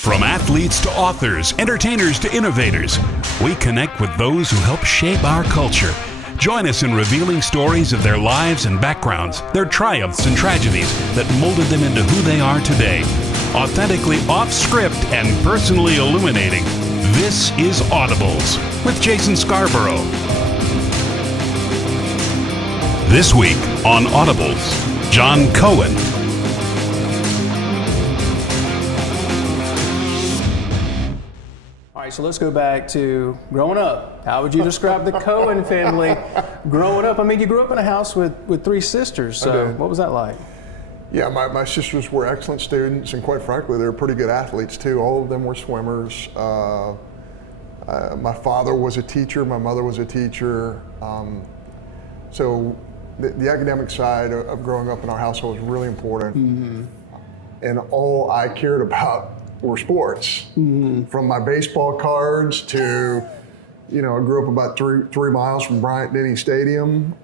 From athletes to authors, entertainers to innovators, we connect with those who help shape our culture. Join us in revealing stories of their lives and backgrounds, their triumphs and tragedies that molded them into who they are today. Authentically off-script and personally illuminating, this is Audibles with Jason Scarborough. This week on Audibles, John Cohen. All right, so let's go back to growing up. How would you describe the Cohen family growing up? I mean, you grew up in a house with three sisters, so what was that like? Yeah, my sisters were excellent students, and quite frankly, they were pretty good athletes too. All of them were swimmers. My father was a teacher, my mother was a teacher. So the academic side of growing up in our household was really important. Mm-hmm. And all I cared about were sports. Mm-hmm. From my baseball cards to, I grew up about three miles from Bryant-Denny Stadium.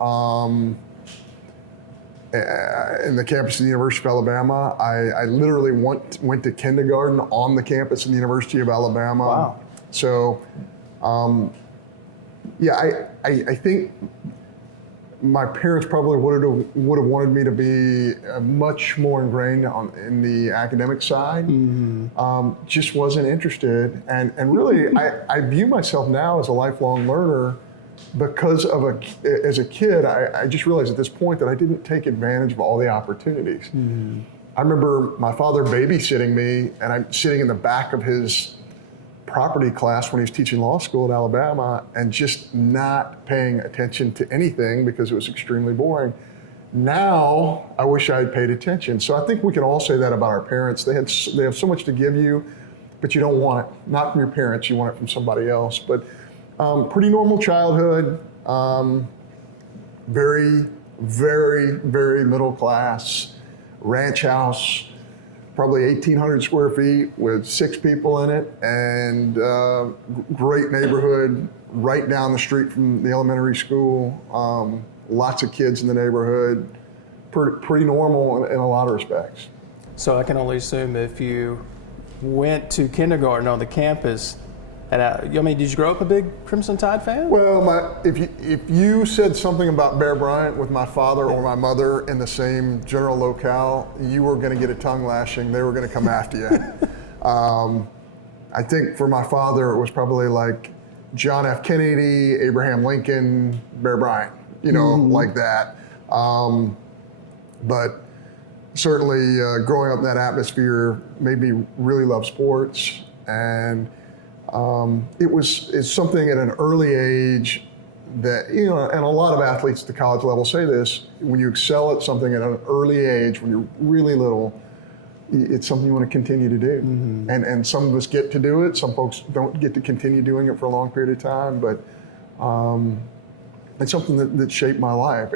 In the campus of the University of Alabama. I literally went to kindergarten on the campus of the University of Alabama. Wow. So, I think my parents probably would have wanted me to be much more ingrained in the academic side. Mm-hmm. Just wasn't interested, and really I view myself now as a lifelong learner. Because as a kid, I just realized at this point that I didn't take advantage of all the opportunities. Mm-hmm. I remember my father babysitting me, and I'm sitting in the back of his property class when he was teaching law school at Alabama, and just not paying attention to anything because it was extremely boring. Now, I wish I had paid attention. So I think we can all say that about our parents. They have so much to give you, but you don't want it. Not from your parents, you want it from somebody else. But pretty normal childhood, very, very, very middle class, ranch house, probably 1,800 square feet with 6 people in it, and great neighborhood right down the street from the elementary school. Lots of kids in the neighborhood, pretty normal in a lot of respects. So I can only assume if you went to kindergarten on the campus, did you grow up a big Crimson Tide fan? Well, if you said something about Bear Bryant with my father or my mother in the same general locale, you were going to get a tongue lashing. They were going to come after you. I think for my father, it was probably like John F. Kennedy, Abraham Lincoln, Bear Bryant, like that. But certainly growing up in that atmosphere made me really love sports, and it's something at an early age that, and a lot of athletes at the college level say this, when you excel at something at an early age, when you're really little, it's something you want to continue to do. Mm-hmm. And some of us get to do it, some folks don't get to continue doing it for a long period of time, but it's something that shaped my life.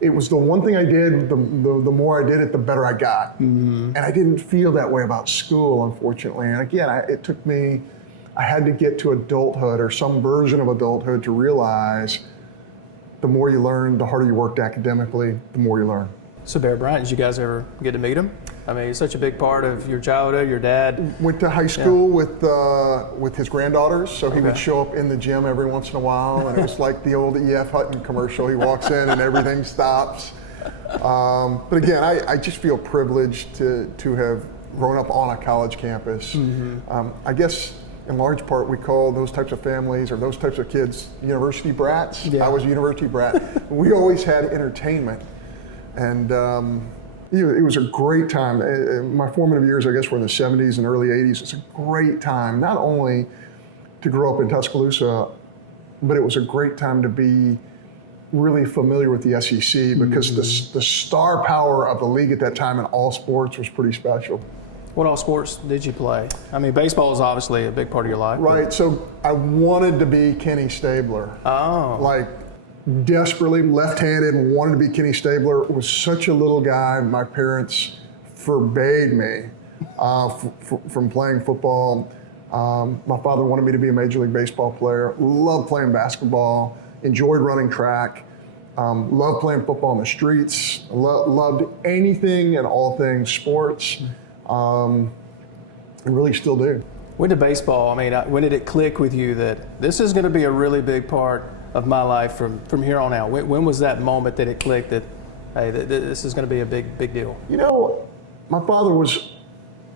It was the one thing I did, the more I did it, the better I got. Mm-hmm. And I didn't feel that way about school, unfortunately. And again, it took me, I had to get to adulthood or some version of adulthood to realize the more you learn, the harder you worked academically, the more you learn. So Bear Bryant, did you guys ever get to meet him? I mean, he's such a big part of your childhood, your dad. Went to high school with his granddaughters, so he would show up in the gym every once in a while, and it was like the old E.F. Hutton commercial. He walks in and everything stops. But again, I just feel privileged to have grown up on a college campus. Mm-hmm. I guess in large part, we call those types of families or those types of kids university brats. Yeah. I was a university brat. We always had entertainment. And it was a great time. My formative years, I guess, were in the 70s and early 80s. It's a great time, not only to grow up in Tuscaloosa, but it was a great time to be really familiar with the SEC because the star power of the league at that time in all sports was pretty special. What all sports did you play? I mean, baseball is obviously a big part of your life. Right, so I wanted to be Kenny Stabler. Oh. Like, desperately left-handed and wanted to be Kenny Stabler. Was such a little guy. My parents forbade me from playing football. My father wanted me to be a Major League Baseball player. Loved playing basketball. Enjoyed running track. Loved playing football in the streets. Loved anything and all things sports. and really still do. When did baseball, when did it click with you that this is going to be a really big part of my life from here on out? When was that moment that it clicked that, hey, this is going to be a big deal? You know, my father was,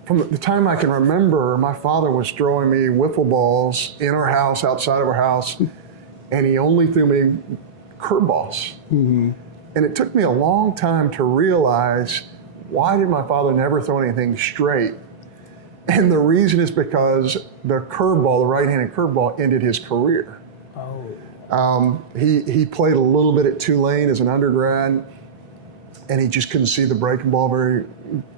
from the time I can remember, my father was throwing me wiffle balls in our house, outside of our house, and he only threw me curveballs. Mm-hmm. And it took me a long time to realize, why did my father never throw anything straight? And the reason is because the curveball, the right-handed curveball, ended his career. Oh. He played a little bit at Tulane as an undergrad, and he just couldn't see the breaking ball very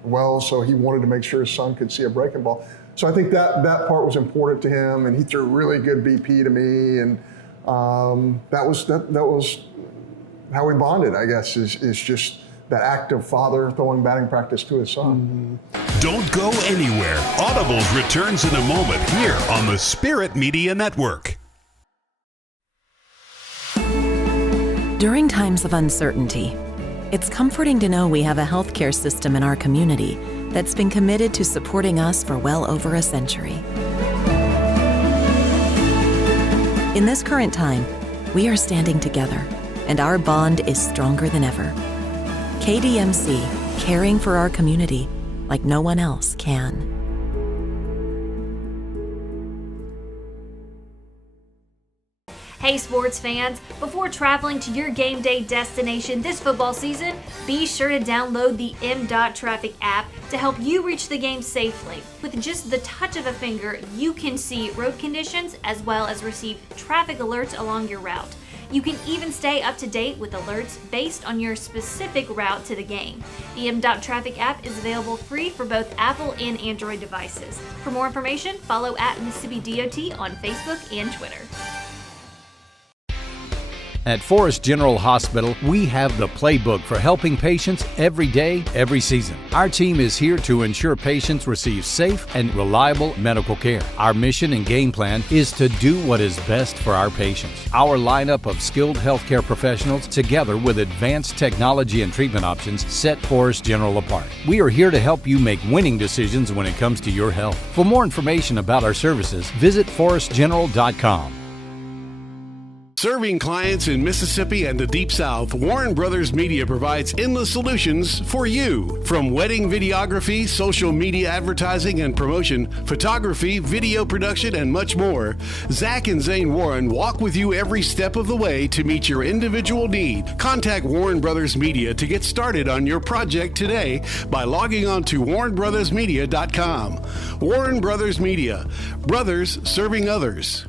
well, so he wanted to make sure his son could see a breaking ball. So I think that part was important to him, and he threw really good BP to me, and that was how we bonded, I guess, is just that active father throwing batting practice to his son. Mm-hmm. Don't go anywhere. Audibles returns in a moment here on the Spirit Media Network. During times of uncertainty, it's comforting to know we have a healthcare system in our community that's been committed to supporting us for well over a century. In this current time, we are standing together, and our bond is stronger than ever. KDMC, caring for our community like no one else can. Hey sports fans, before traveling to your game day destination this football season, be sure to download the M.Traffic app to help you reach the game safely. With just the touch of a finger, you can see road conditions as well as receive traffic alerts along your route. You can even stay up to date with alerts based on your specific route to the game. The M.Traffic app is available free for both Apple and Android devices. For more information, follow @Mississippi DOT on Facebook and Twitter. At Forest General Hospital, we have the playbook for helping patients every day, every season. Our team is here to ensure patients receive safe and reliable medical care. Our mission and game plan is to do what is best for our patients. Our lineup of skilled healthcare professionals, together with advanced technology and treatment options, set Forest General apart. We are here to help you make winning decisions when it comes to your health. For more information about our services, visit forestgeneral.com. Serving clients in Mississippi and the Deep South, Warren Brothers Media provides endless solutions for you. From wedding videography, social media advertising and promotion, photography, video production, and much more, Zach and Zane Warren walk with you every step of the way to meet your individual need. Contact Warren Brothers Media to get started on your project today by logging on to warrenbrothersmedia.com. Warren Brothers Media. Brothers serving others.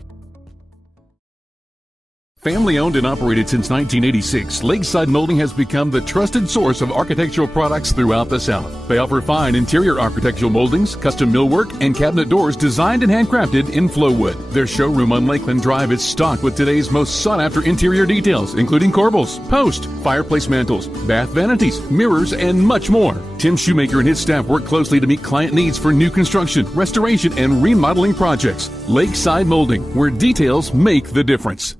Family owned and operated since 1986, Lakeside Molding has become the trusted source of architectural products throughout the South. They offer fine interior architectural moldings, custom millwork, and cabinet doors designed and handcrafted in Flowwood. Their showroom on Lakeland Drive is stocked with today's most sought-after interior details, including corbels, post, fireplace mantles, bath vanities, mirrors, and much more. Tim Shoemaker and his staff work closely to meet client needs for new construction, restoration, and remodeling projects. Lakeside Molding, where details make the difference.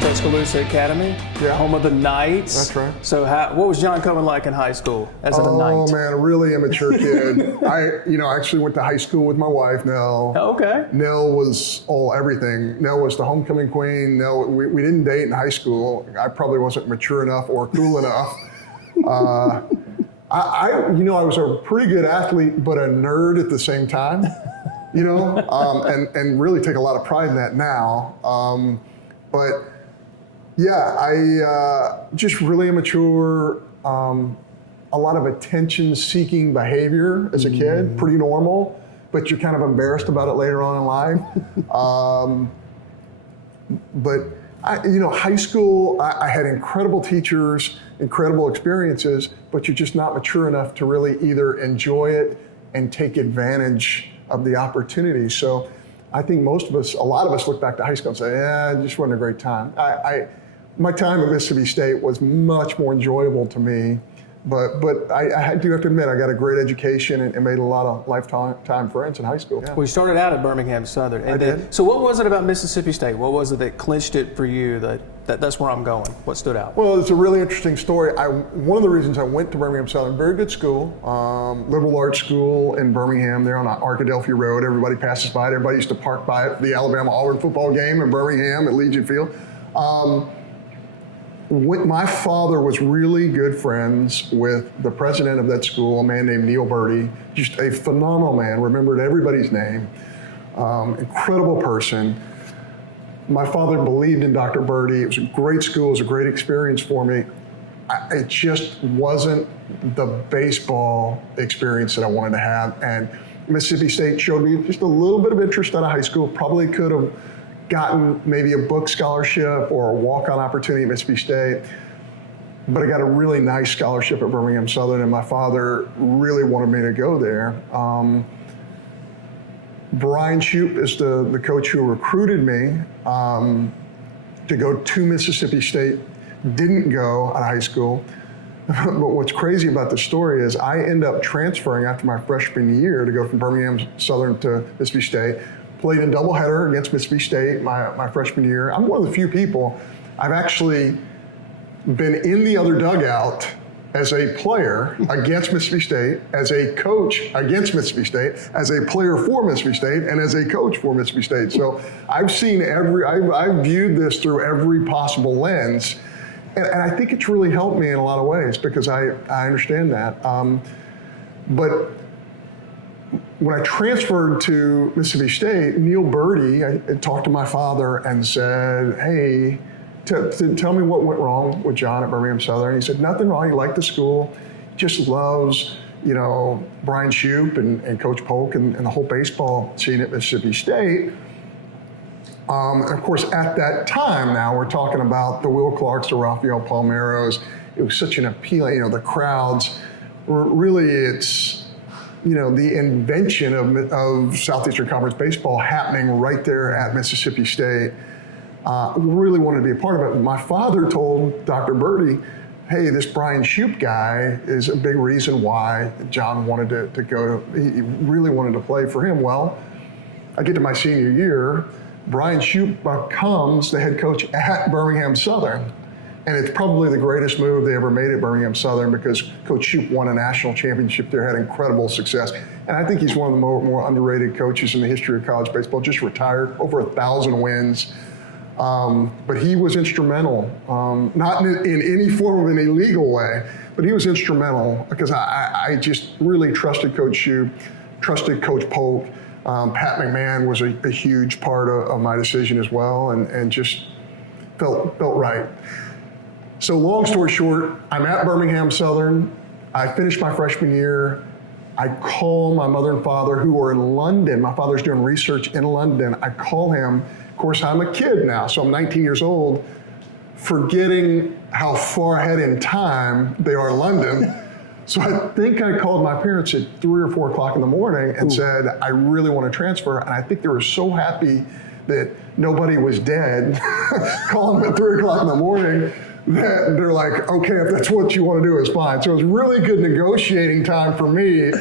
Tuscaloosa Academy, home of the Knights. That's right. So what was John Cohen like in high school as a Knight? Oh man, a really immature kid. I actually went to high school with my wife, Nell. Okay. Nell was everything. Nell was the homecoming queen. Nell, we didn't date in high school. I probably wasn't mature enough or cool enough. I was a pretty good athlete, but a nerd at the same time. And really take a lot of pride in that now. But yeah, I just really immature, a lot of attention-seeking behavior as a kid, pretty normal, but you're kind of embarrassed about it later on in life. But high school, I had incredible teachers, incredible experiences, but you're just not mature enough to really either enjoy it and take advantage of the opportunity. So I think a lot of us look back to high school and say, yeah, it just wasn't a great time. My time at Mississippi State was much more enjoyable to me, but I do have to admit, I got a great education and made a lot of lifetime friends in high school. Yeah. Well, you started out at Birmingham Southern. I did. So what was it about Mississippi State? What was it that clinched it for you that that's where I'm going? What stood out? Well, it's a really interesting story. One of the reasons I went to Birmingham Southern, very good school, liberal arts school in Birmingham, there on Arkadelphia Road. Everybody passes by it. Everybody used to park by it, the Alabama-Auburn football game in Birmingham at Legion Field. My father was really good friends with the president of that school, a man named Neil Birdie, just a phenomenal man, remembered everybody's name, incredible person. My father believed in Dr. Birdie. It was a great school. It was a great experience for me. It just wasn't the baseball experience that I wanted to have. And Mississippi State showed me just a little bit of interest out of high school. Probably could have gotten maybe a book scholarship or a walk-on opportunity at Mississippi State. But I got a really nice scholarship at Birmingham Southern, and my father really wanted me to go there. Brian Shoup is the coach who recruited me to go to Mississippi State. Didn't go out of high school. But what's crazy about the story is I end up transferring after my freshman year to go from Birmingham Southern to Mississippi State. Played in doubleheader against Mississippi State my freshman year. I'm one of the few people, I've actually been in the other dugout as a player against Mississippi State, as a coach against Mississippi State, as a player for Mississippi State, and as a coach for Mississippi State. So I've seen I've viewed this through every possible lens. And I think it's really helped me in a lot of ways because I understand that. But when I transferred to Mississippi State, Neil Birdie, I talked to my father and said, hey, tell me what went wrong with John at Birmingham Southern. He said, nothing wrong. He liked the school. Just loves, Brian Shoup and Coach Polk and the whole baseball scene at Mississippi State. And of course, at that time now, we're talking about the Will Clarks, the Rafael Palmeiros. It was such an appealing, the crowds. Really, it's, the invention of Southeastern Conference baseball happening right there at Mississippi State. Really wanted to be a part of it. My father told Dr. Birdie, hey, this Brian Shoup guy is a big reason why John wanted to go. He really wanted to play for him. Well, I get to my senior year, Brian Shoup becomes the head coach at Birmingham Southern. And it's probably the greatest move they ever made at Birmingham Southern because Coach Shoup won a national championship there, had incredible success. And I think he's one of the more underrated coaches in the history of college baseball, just retired, over 1,000 wins. But he was instrumental, not in any form of an illegal way, but he was instrumental because I just really trusted Coach Shoup, trusted Coach Polk. Pat McMahon was a huge part of my decision as well, and just felt right. So long story short, I'm at Birmingham Southern. I finished my freshman year. I call my mother and father who are in London. My father's doing research in London. I call him. Of course, I'm a kid now, so I'm 19 years old, forgetting how far ahead in time they are in London. So I think I called my parents at 3 or 4 o'clock in the morning and said, I really want to transfer. And I think they were so happy that nobody was dead, calling them at 3 o'clock in the morning, that they're like, okay, if that's what you want to do, it's fine. So it was really good negotiating time for me.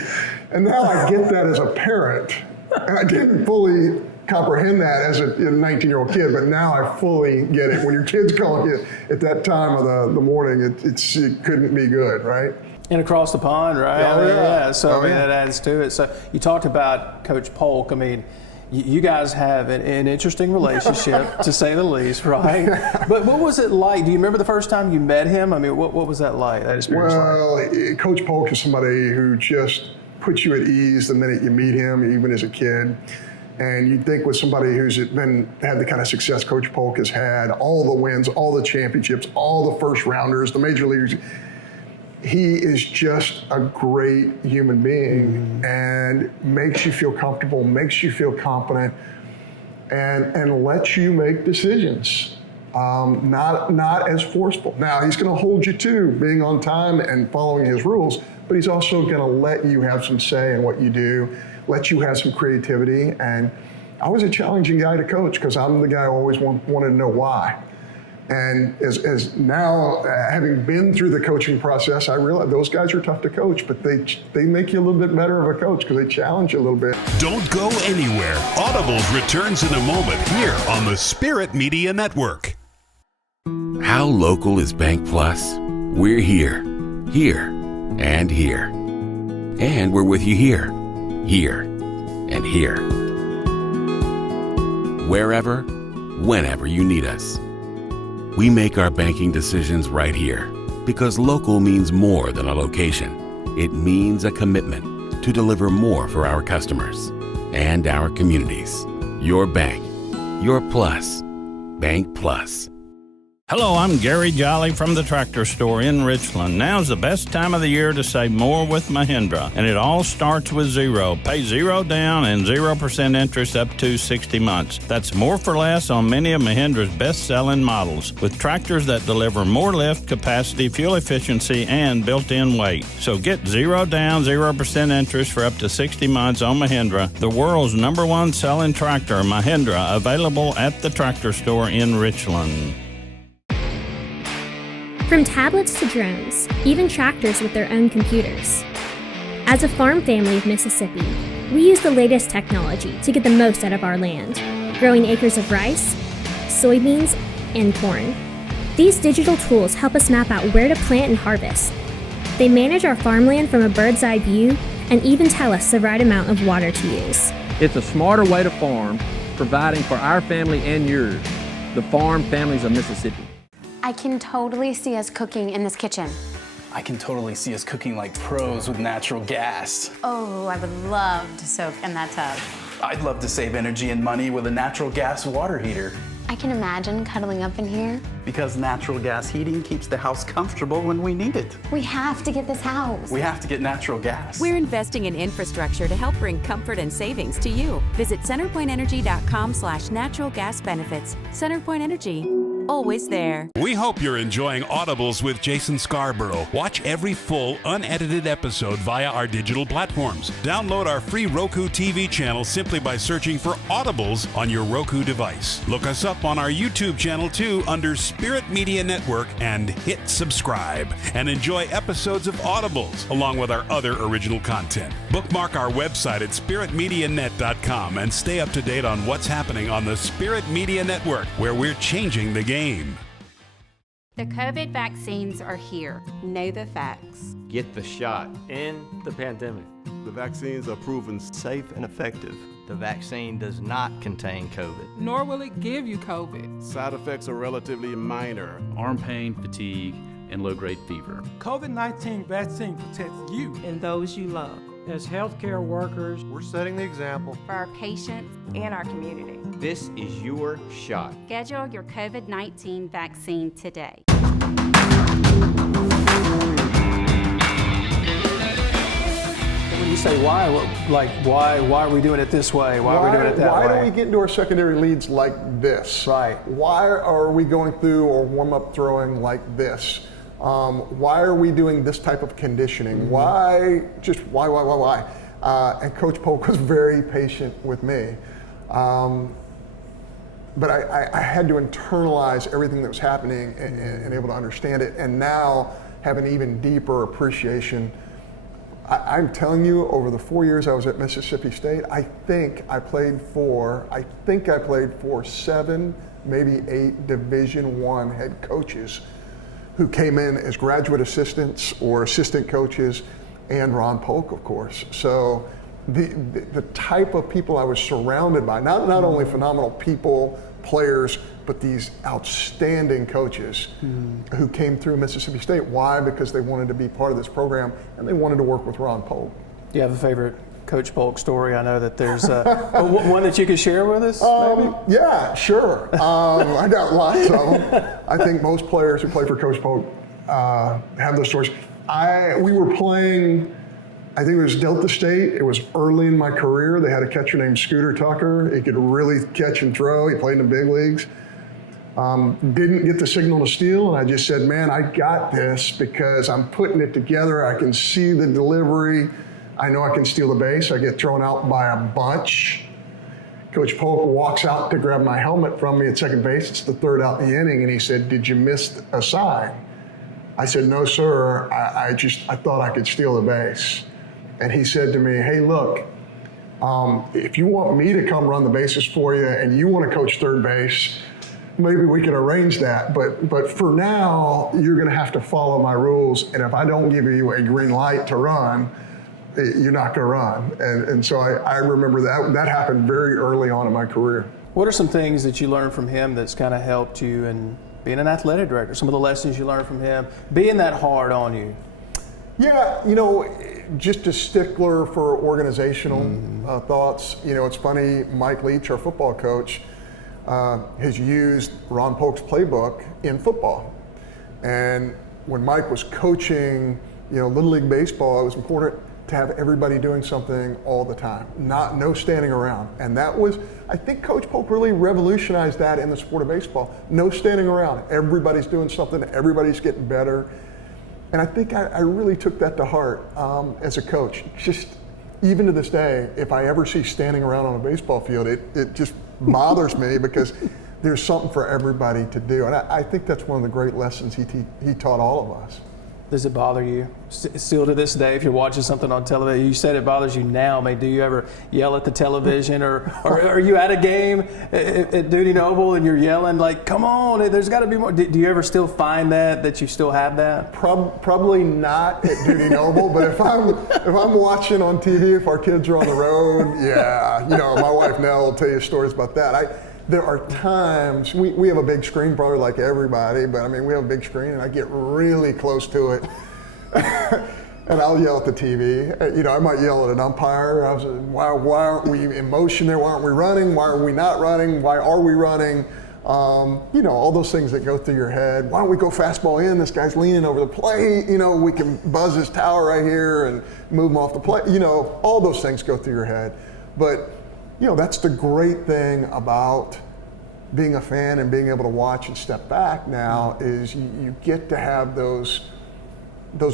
And now I get that as a parent. And I didn't fully comprehend that as a 19-year-old kid, but now I fully get it. When your kid's calling you at that time of the morning, it couldn't be good, right? And across the pond, right? Oh, yeah. So that adds to it. So you talked about Coach Polk. I mean, you guys have an interesting relationship, to say the least, right? But what was it like? Do you remember the first time you met him? I mean, what was that like, that experience like? Coach Polk is somebody who just puts you at ease the minute you meet him, even as a kid. And you'd think with somebody who's had the kind of success Coach Polk has had, all the wins, all the championships, all the first rounders, the major leaguers, he is just a great human being and makes you feel comfortable, makes you feel confident, and lets you make decisions. Not as forceful. Now, he's going to hold you to being on time and following his rules, but he's also going to let you have some say in what you do, let you have some creativity. And I was a challenging guy to coach because I'm the guy who always wanted to know why. And as now, having been through the coaching process, I realize those guys are tough to coach, but they make you a little bit better of a coach because they challenge you a little bit. Don't go anywhere. Audibles returns in a moment here on the Spirit Media Network. How local is Bank Plus? We're here, and here. And we're with you here, and here. Wherever, whenever you need us. We make our banking decisions right here because local means more than a location. It means a commitment to deliver more for our customers and our communities. Your bank, your plus. Bank Plus. Hello, I'm Gary Jolly from the Tractor Store in Richland. Now's the best time of the year to save more with Mahindra, and it all starts with zero. Pay zero down and 0% interest up to 60 months. That's more for less on many of Mahindra's best-selling models, with tractors that deliver more lift, capacity, fuel efficiency, and built-in weight. So get zero down, 0% interest for up to 60 months on Mahindra, the world's #1 selling tractor, Mahindra, available at the Tractor Store in Richland. From tablets to drones, even tractors with their own computers. As a farm family of Mississippi, we use the latest technology to get the most out of our land, growing acres of rice, soybeans, and corn. These digital tools help us map out where to plant and harvest. They manage our farmland from a bird's eye view and even tell us the right amount of water to use. It's a smarter way to farm, providing for our family and yours, the farm families of Mississippi. I can totally see us cooking in this kitchen. I can totally see us cooking like pros with natural gas. Oh, I would love to soak in that tub. I'd love to save energy and money with a natural gas water heater. I can imagine cuddling up in here. Because natural gas heating keeps the house comfortable when we need it. We have to get this house. We have to get natural gas. We're investing in infrastructure to help bring comfort and savings to you. Visit centerpointenergy.com/natural gas benefits. CenterPoint Energy, always there. We hope you're enjoying Audibles with Jason Scarborough. Watch every full, unedited episode via our digital platforms. Download our free Roku TV channel simply by searching for Audibles on your Roku device. Look us up on our YouTube channel too under Spirit Media Network and hit subscribe. And enjoy episodes of Audibles along with our other original content. Bookmark our website at spiritmedianet.com and stay up to date on what's happening on the Spirit Media Network, where we're changing the game. The COVID vaccines are here. Know the facts. Get the shot. End the pandemic. The vaccines are proven safe and effective. The vaccine does not contain COVID. Nor will it give you COVID. Side effects are relatively minor. Arm pain, fatigue, and low-grade fever. COVID-19 vaccine protects you and those you love. As healthcare workers, we're setting the example for our patients and our community. This is your shot. Schedule your COVID-19 vaccine today. When you say why, why are we doing it this way? Why are we doing it that way? Why do we get into our secondary leads like this? Right. Why are we going through or warm-up throwing like this? Why are we doing this type of conditioning? Mm-hmm. Why? And Coach Polk was very patient with me. But I had to internalize everything that was happening and able to understand it, and now have an even deeper appreciation. I'm telling you, over the 4 years I was at Mississippi State, I think I played for 7, maybe 8 Division I head coaches who came in as graduate assistants or assistant coaches, and Ron Polk, of course. So the type of people I was surrounded by, not only phenomenal people, players, but these outstanding coaches who came through Mississippi State. Why? Because they wanted to be part of this program and they wanted to work with Ron Polk. Do you have a favorite Coach Polk story? I know that there's one that you could share with us, maybe? Yeah, sure. I got lots of them. I think most players who play for Coach Polk have those stories. We were playing, I think it was Delta State. It was early in my career. They had a catcher named Scooter Tucker. He could really catch and throw. He played in the big leagues. Didn't get the signal to steal, and I just said, man, I got this because I'm putting it together. I can see the delivery. I know I can steal the base. I get thrown out by a bunch. Coach Polk walks out to grab my helmet from me at second base. It's the third out in the inning, and he said, did you miss a sign? I said, no, sir. I thought I could steal the base. And he said to me, hey, look, if you want me to come run the bases for you and you want to coach third base, maybe we can arrange that. But for now, you're going to have to follow my rules. And if I don't give you a green light to run, you're not going to run. And so I remember that happened very early on in my career. What are some things that you learned from him that's kind of helped you in being an athletic director? Some of the lessons you learned from him, being that hard on you? Yeah, just a stickler for organizational thoughts. It's funny, Mike Leach, our football coach, has used Ron Polk's playbook in football. And when Mike was coaching, Little League Baseball, it was important to have everybody doing something all the time, no standing around. And that was, I think Coach Polk really revolutionized that in the sport of baseball. No standing around. Everybody's doing something, everybody's getting better. And I think I really took that to heart as a coach. Just even to this day, if I ever see standing around on a baseball field, it just bothers me because there's something for everybody to do. And I think that's one of the great lessons he taught all of us. Does it bother you still to this day if you're watching something on television? You said it bothers you now. Do you ever yell at the television or are you at a game at Dudy Noble and you're yelling like, come on, there's got to be more? Do you ever still find that you still have that? Probably not at Dudy Noble, but if I'm watching on TV, if our kids are on the road, yeah, my wife Nell will tell you stories about that. There are times, we have a big screen probably like everybody, but we have a big screen and I get really close to it and I'll yell at the TV. I might yell at an umpire. I was, why aren't we in motion there? Why aren't we running? Why are we not running? Why are we running? All those things that go through your head. Why don't we go fastball in? This guy's leaning over the plate. We can buzz his tower right here and move him off the plate. All those things go through your head. But that's the great thing about being a fan and being able to watch and step back now is you get to have those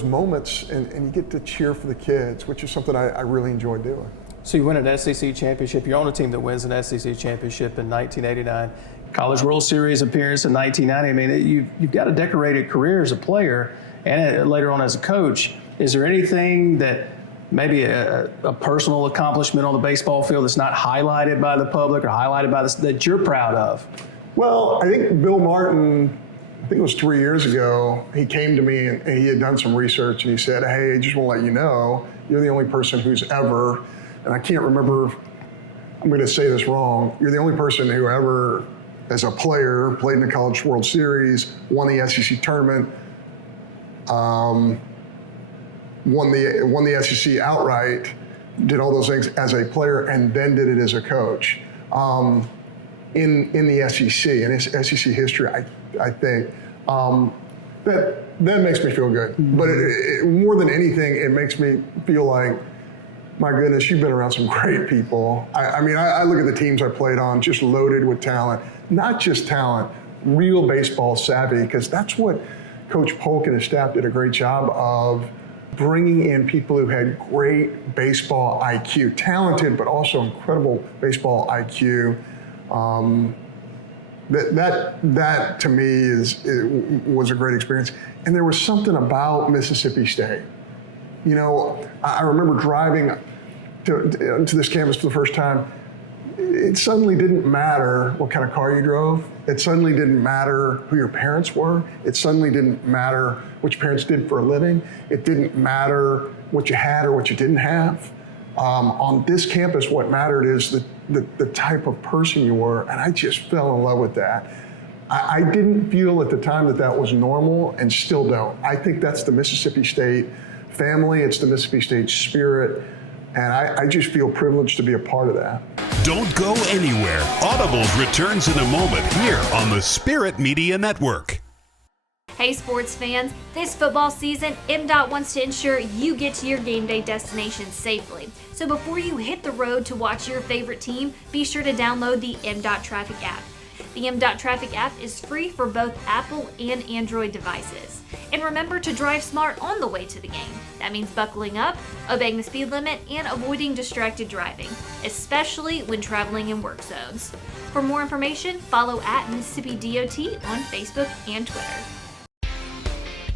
moments and you get to cheer for the kids, which is something I really enjoy doing. So you win an SEC championship. You're on a team that wins an SEC championship in 1989. College World Series appearance in 1990. You've got a decorated career as a player and later on as a coach. Is there anything that maybe a personal accomplishment on the baseball field that's not highlighted by the public or highlighted by that you're proud of? Well, I think Bill Martin, I think it was 3 years ago, he came to me and he had done some research and he said, hey, I just want to let you know, you're the only person who's ever, and I can't remember, I'm going to say this wrong, you're the only person who ever, as a player, played in the College World Series, won the SEC tournament, won the SEC outright, did all those things as a player, and then did it as a coach in the SEC, in SEC history, I think. That makes me feel good. But more than anything, it makes me feel like, my goodness, you've been around some great people. I look at the teams I played on, just loaded with talent. Not just talent, real baseball savvy, because that's what Coach Polk and his staff did a great job of, bringing in people who had great baseball IQ, talented but also incredible baseball IQ. That to me was a great experience. And there was something about Mississippi State. I remember driving to this campus for the first time. It suddenly didn't matter what kind of car you drove. It suddenly didn't matter who your parents were. It suddenly didn't matter what your parents did for a living. It didn't matter what you had or what you didn't have. On this campus, what mattered is the type of person you were, and I just fell in love with that. I didn't feel at the time that was normal, and still don't. I think that's the Mississippi State family. It's the Mississippi State spirit, and I just feel privileged to be a part of that. Don't go anywhere. Audibles returns in a moment here on the Spirit Media Network. Hey sports fans, this football season, MDOT wants to ensure you get to your game day destination safely. So before you hit the road to watch your favorite team, be sure to download the MDOT Traffic app. The MDOT Traffic app is free for both Apple and Android devices. And remember to drive smart on the way to the game. That means buckling up, obeying the speed limit, and avoiding distracted driving, especially when traveling in work zones. For more information, follow @Mississippi DOT on Facebook and Twitter.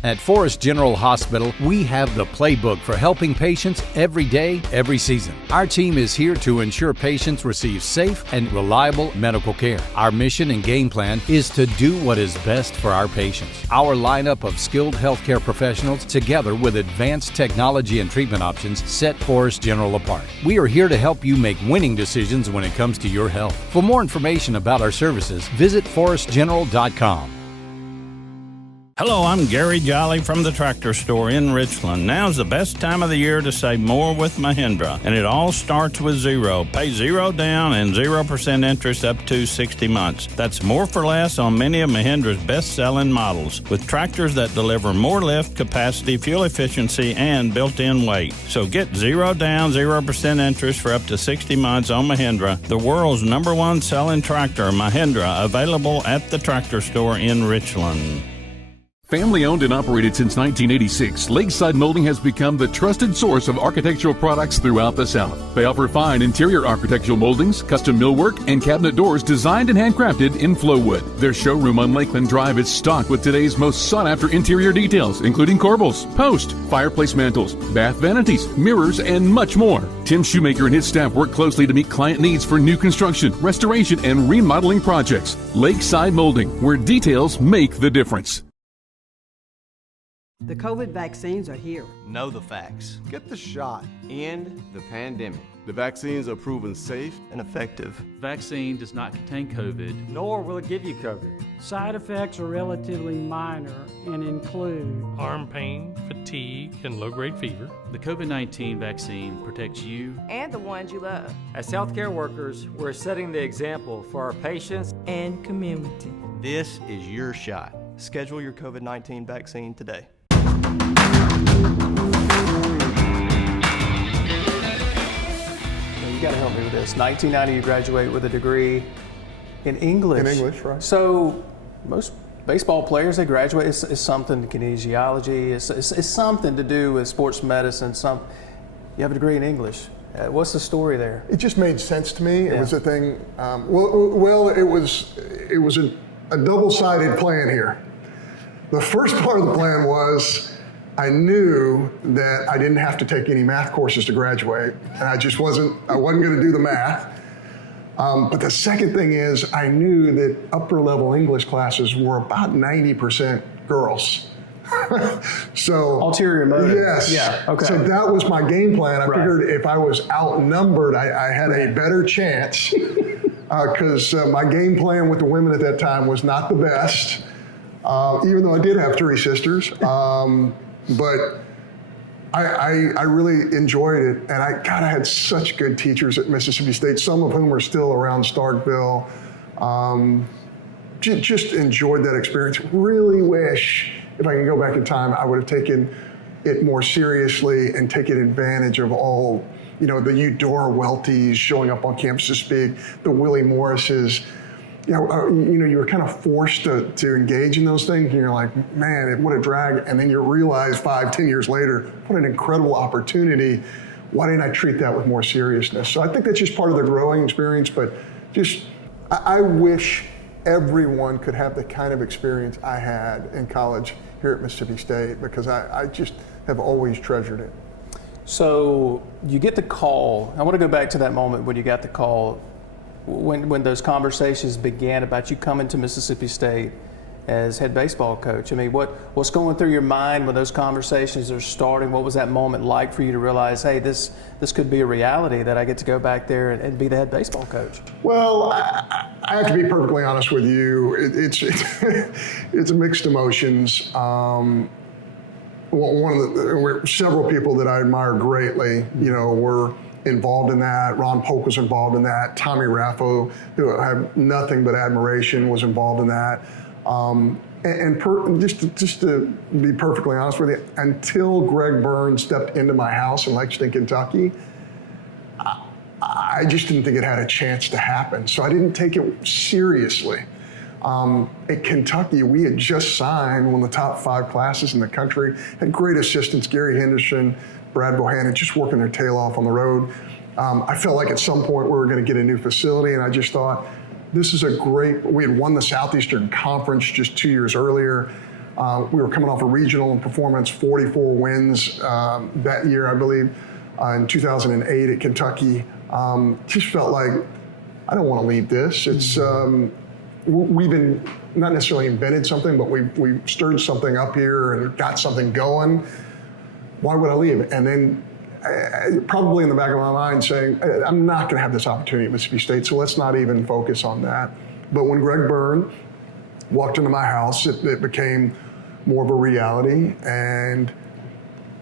At Forest General Hospital, we have the playbook for helping patients every day, every season. Our team is here to ensure patients receive safe and reliable medical care. Our mission and game plan is to do what is best for our patients. Our lineup of skilled healthcare professionals, together with advanced technology and treatment options, set Forest General apart. We are here to help you make winning decisions when it comes to your health. For more information about our services, visit forestgeneral.com. Hello, I'm Gary Jolly from the Tractor Store in Richland. Now's the best time of the year to save more with Mahindra, and it all starts with zero. Pay zero down and 0% interest up to 60 months. That's more for less on many of Mahindra's best-selling models, with tractors that deliver more lift, capacity, fuel efficiency, and built-in weight. So get zero down, 0% interest for up to 60 months on Mahindra, the world's #1 selling tractor, Mahindra, available at the Tractor Store in Richland. Family owned and operated since 1986, Lakeside Molding has become the trusted source of architectural products throughout the South. They offer fine interior architectural moldings, custom millwork, and cabinet doors designed and handcrafted in Flowwood. Their showroom on Lakeland Drive is stocked with today's most sought-after interior details, including corbels, post, fireplace mantles, bath vanities, mirrors, and much more. Tim Shoemaker and his staff work closely to meet client needs for new construction, restoration, and remodeling projects. Lakeside Molding, where details make the difference. The COVID vaccines are here. Know the facts. Get the shot. End the pandemic. The vaccines are proven safe and effective. Vaccine does not contain COVID, nor will it give you COVID. Side effects are relatively minor and include arm pain, fatigue, and low-grade fever. The COVID-19 vaccine protects you and the ones you love. As healthcare workers, we're setting the example for our patients and community. This is your shot. Schedule your COVID-19 vaccine today. You got to help me with this. 1990, you graduate with a degree in English. In English, right. So most baseball players, they graduate, it's something, kinesiology, it's something to do with sports medicine. You have a degree in English. What's the story there? It just made sense to me. It was a thing, it was a double-sided plan here. The first part of the plan was I knew that I didn't have to take any math courses to graduate, and I wasn't going to do the math. But the second thing is I knew that upper-level English classes were about 90% girls. So ulterior motive. Yes. Yeah. Okay. So that was my game plan. I figured if I was outnumbered, I had a better chance because my game plan with the women at that time was not the best, even though I did have 3 sisters. But I really enjoyed it, and I had such good teachers at Mississippi State, some of whom are still around Starkville. Just enjoyed that experience. Really wish, if I could go back in time, I would have taken it more seriously and taken advantage of all, the Eudora Weltys showing up on campus to speak, the Willie Morrises. You were kind of forced to engage in those things, and you're like, man, what a drag. And then you realize 5-10 years later, what an incredible opportunity. Why didn't I treat that with more seriousness? So I think that's just part of the growing experience, but I wish everyone could have the kind of experience I had in college here at Mississippi State, because I just have always treasured it. So you get the call. I want to go back to that moment when you got the call. When those conversations began about you coming to Mississippi State as head baseball coach, I mean, what's going through your mind when those conversations are starting? What was that moment like for you to realize, hey, this could be a reality, that I get to go back there and be the head baseball coach? Well, I have to be perfectly honest with you. It's mixed emotions. Several people that I admire greatly, were involved in that. Ron Polk was involved in that. Tommy Raffo, who I have nothing but admiration, was involved in that. Just to be perfectly honest with you, until Greg Burns stepped into my house in Lexington, Kentucky, I just didn't think it had a chance to happen. So I didn't take it seriously. At Kentucky, we had just signed one of the top 5 classes in the country, had great assistants, Gary Henderson, Brad Bohannon, just working their tail off on the road. I felt like at some point we were going to get a new facility, and I just thought, we had won the Southeastern Conference just 2 years earlier. We were coming off a regional and performance, 44 wins that year, I believe, in 2008 at Kentucky. Just felt like, I don't want to leave this. It's we've been not necessarily invented something, but we stirred something up here and got something going. Why would I leave? And then probably in the back of my mind saying, I'm not going to have this opportunity at Mississippi State, so let's not even focus on that. But when Greg Byrne walked into my house, it became more of a reality, and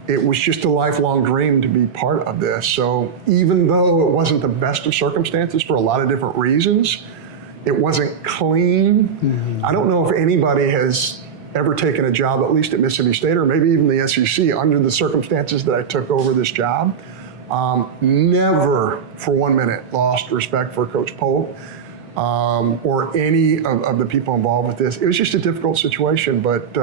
it was just a lifelong dream to be part of this. So even though it wasn't the best of circumstances for a lot of different reasons, it wasn't clean. I don't know if anybody has ever taken a job, at least at Mississippi State or maybe even the SEC, under the circumstances that I took over this job. Never for 1 minute lost respect for Coach Polk or any of the people involved with this. It was just a difficult situation, but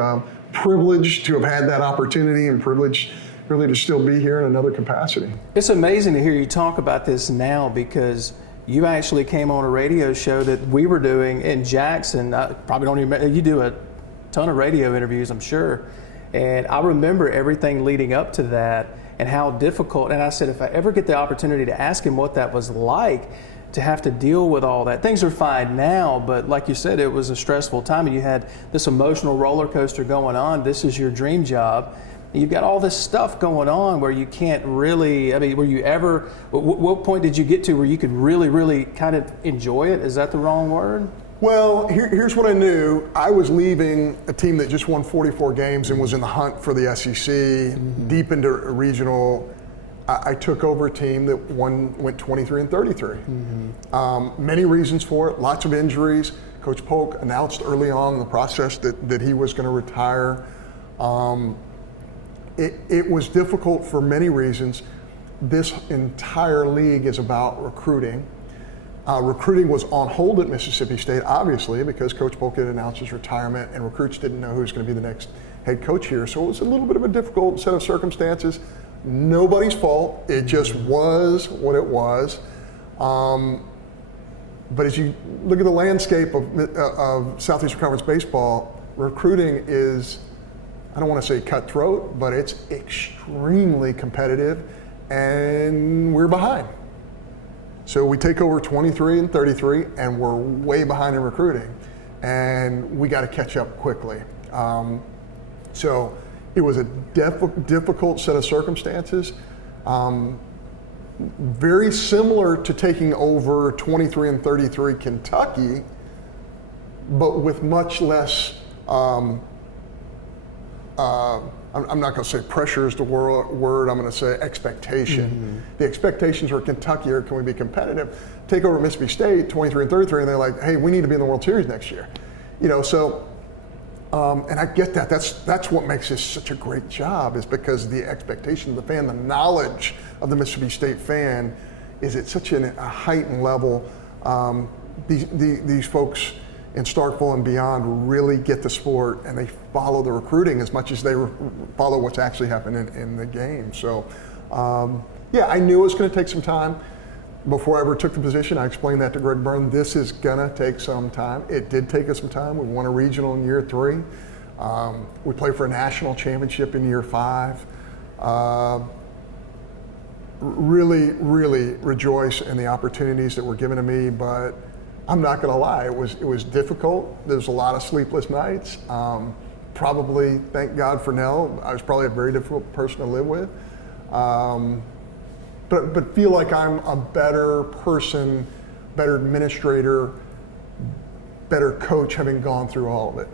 privileged to have had that opportunity and privileged really to still be here in another capacity. It's amazing to hear you talk about this now, because you actually came on a radio show that we were doing in Jackson. I probably don't even, you do a ton of radio interviews, I'm sure. And I remember everything leading up to that and how difficult, and I said, if I ever get the opportunity to ask him what that was like to have to deal with all that. Things are fine now, but like you said, it was a stressful time, and you had this emotional roller coaster going on. This is your dream job. You've got all this stuff going on where you can't really, were you ever, what point did you get to where you could really kind of enjoy it? Is that the wrong word? Well, here's what I knew. I was leaving a team that just won 44 games and was in the hunt for the SEC, deep into regional. I took over a team that went 23-33. Many reasons for it, lots of injuries. Coach Polk announced early on in the process that he was going to retire. It was difficult for many reasons. This entire league is about recruiting. Recruiting was on hold at Mississippi State, obviously, because Coach Polk had announced his retirement and recruits didn't know who was going to be the next head coach here. So it was a little bit of a difficult set of circumstances. Nobody's fault. It just was what it was. But as you look at the landscape of Southeastern Conference baseball, recruiting is, I don't want to say cutthroat, but it's extremely competitive, and we're behind. So we take over 23-33, and we're way behind in recruiting, and we got to catch up quickly. So it was a difficult set of circumstances, very similar to taking over 23-33 Kentucky, but with much less, I'm not going to say pressure is the word, I'm going to say expectation. The expectations are Kentucky, or can we be competitive? Take over Mississippi State, 23-33, and they're like, hey, we need to be in the World Series next year. So, and I get that. That's what makes this such a great job, is because the expectation of the fan, the knowledge of the Mississippi State fan is at such a heightened level. These folks in Starkville and beyond really get the sport, and they follow the recruiting as much as they follow what's actually happening in the game. So, yeah, I knew it was going to take some time. Before I ever took the position, I explained that to Greg Byrne. This is going to take some time. It did take us some time. We won a regional in year 3. We played for a national championship in year 5. Really rejoice in the opportunities that were given to me, but I'm not going to lie, it was difficult. There was a lot of sleepless nights. Probably, thank God for Nell, I was probably a very difficult person to live with. But feel like I'm a better person, better administrator, better coach, having gone through all of it.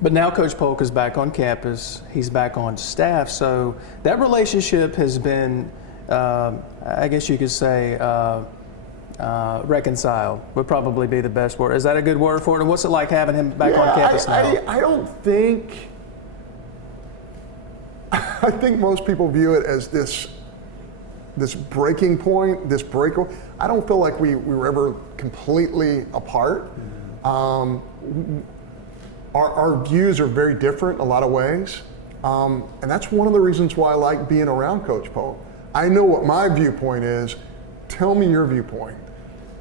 But now Coach Polk is back on campus, he's back on staff, so that relationship has been, I guess you could say, reconciled would probably be the best word. Is that a good word for it? And what's it like having him back on campus now? I don't think, I think most people view it as this breaking point, this break. I don't feel like we were ever completely apart. Our views are very different in a lot of ways. And that's one of the reasons why I like being around Coach Polk. I know what my viewpoint is. Tell me your viewpoint.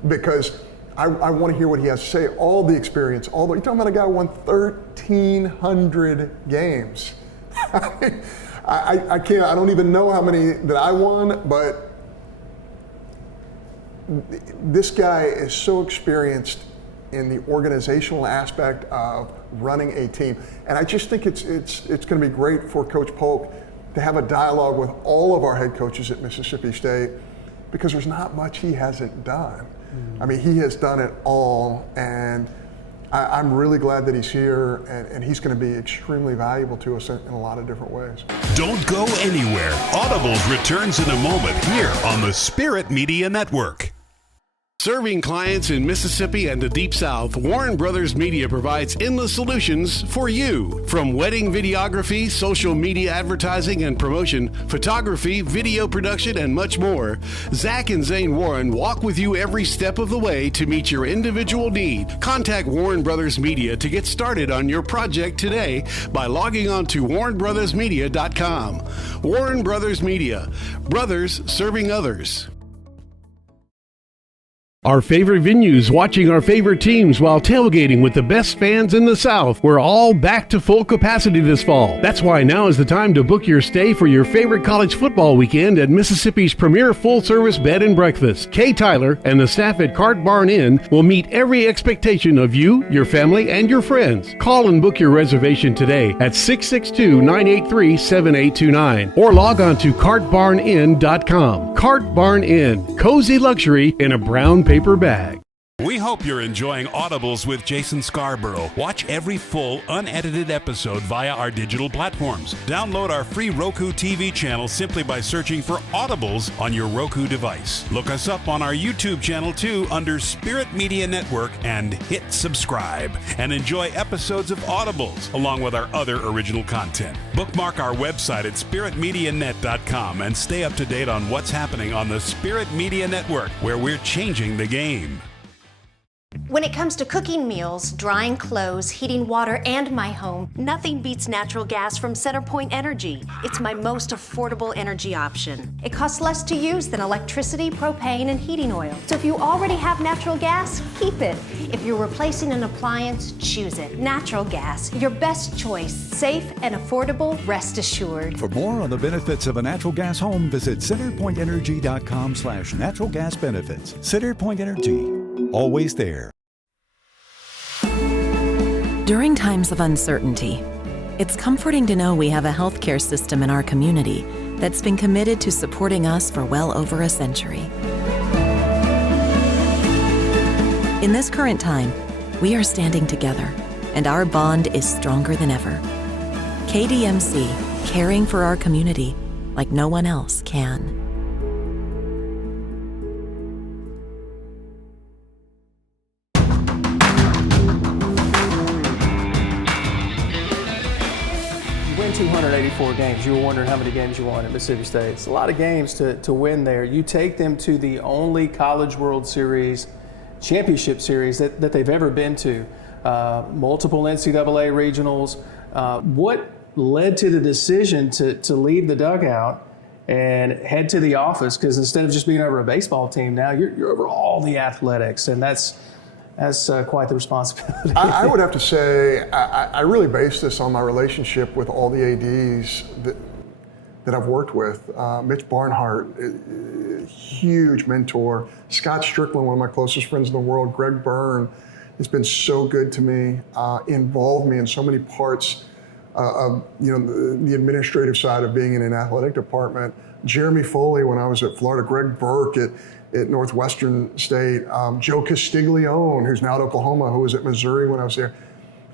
Because I want to hear what he has to say, all the experience, you're talking about a guy who won 1,300 games. I can't, I don't even know how many that I won, but this guy is so experienced in the organizational aspect of running a team. And I just think it's going to be great for Coach Polk to have a dialogue with all of our head coaches at Mississippi State, because there's not much he hasn't done. I mean, he has done it all, and I'm really glad that he's here, and he's going to be extremely valuable to us in a lot of different ways. Don't go anywhere. Audibles returns in a moment here on the Spirit Media Network. Serving clients in Mississippi and the Deep South, Warren Brothers Media provides endless solutions for you. From wedding videography, social media advertising and promotion, photography, video production, and much more, Zach and Zane Warren walk with you every step of the way to meet your individual need. Contact Warren Brothers Media to get started on your project today by logging on to WarrenBrothersMedia.com. Warren Brothers Media. Brothers serving others. Our favorite venues, watching our favorite teams while tailgating with the best fans in the South. We're all back to full capacity this fall. That's why now is the time to book your stay for your favorite college football weekend at Mississippi's premier full-service bed and breakfast. Kay Tyler and the staff at Cart Barn Inn will meet every expectation of you, your family, and your friends. Call and book your reservation today at 662-983-7829 or log on to cartbarninn.com. Cart Barn Inn, cozy luxury in a brown paper bag. We hope you're enjoying Audibles with Jason Scarborough. Watch every full, unedited episode via our digital platforms. Download our free Roku TV channel simply by searching for Audibles on your Roku device. Look us up on our YouTube channel too under Spirit Media Network and hit subscribe. And enjoy episodes of Audibles along with our other original content. Bookmark our website at spiritmedianet.com and stay up to date on what's happening on the Spirit Media Network, where we're changing the game. When it comes to cooking meals, drying clothes, heating water, and my home, nothing beats natural gas from CenterPoint Energy. It's my most affordable energy option. It costs less to use than electricity, propane, and heating oil. So if you already have natural gas, keep it. If you're replacing an appliance, choose it. Natural gas, your best choice. Safe and affordable, rest assured. For more on the benefits of a natural gas home, visit centerpointenergy.com/natural gas benefits. CenterPoint Energy, always there. During times of uncertainty, it's comforting to know we have a healthcare system in our community that's been committed to supporting us for well over a century. In this current time, we are standing together, and our bond is stronger than ever. KDMC, caring for our community like no one else can. You win 284 games. You were wondering how many games you won at Mississippi State. It's a lot of games to win there. You take them to the only College World Series championship series that they've ever been to. Multiple NCAA regionals. What led to the decision to leave the dugout and head to the office? Because instead of just being over a baseball team now, you're over all the athletics, and that's quite the responsibility. I would have to say I really base this on my relationship with all the ADs that I've worked with. Mitch Barnhart, huge mentor. Scott Strickland, one of my closest friends in the world. Greg Byrne has been so good to me, involved me in so many parts of the administrative side of being in an athletic department. Jeremy Foley when I was at Florida. Greg Burke at Northwestern State, Joe Castiglione, who's now at Oklahoma, who was at Missouri when I was there.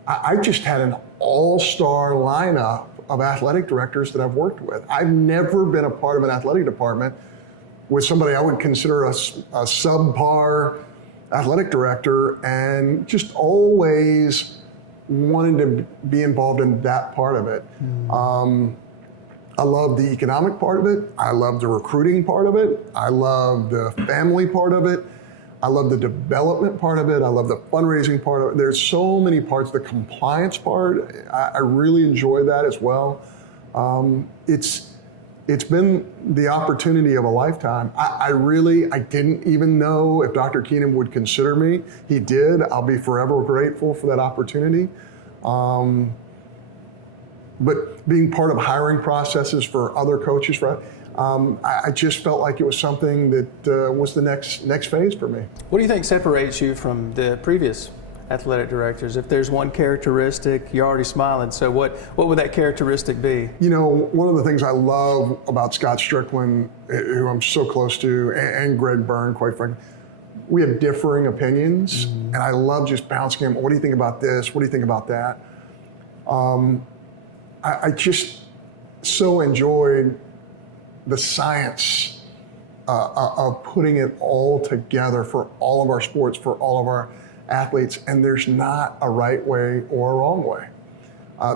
I just had an all-star lineup of athletic directors that I've worked with. I've never been a part of an athletic department with somebody I would consider a subpar athletic director, and just always wanted to be involved in that part of it. I love the economic part of it. I love the recruiting part of it. I love the family part of it. I love the development part of it. I love the fundraising part of it. There's so many parts. The compliance part, I really enjoy that as well. It's it's been the opportunity of a lifetime. I didn't even know if Dr. Keenum would consider me. He did. I'll be forever grateful for that opportunity. But being part of hiring processes for other coaches, I just felt like it was something that was the next phase for me. What do you think separates you from the previous athletic directors? If there's one characteristic, you're already smiling, so what would that characteristic be? You know, one of the things I love about Scott Strickland, who I'm so close to, and Greg Byrne, quite frankly, we have differing opinions, and I love just bouncing them. What do you think about this? What do you think about that? I just so enjoyed the science of putting it all together for all of our sports, for all of our athletes, and there's not a right way or a wrong way.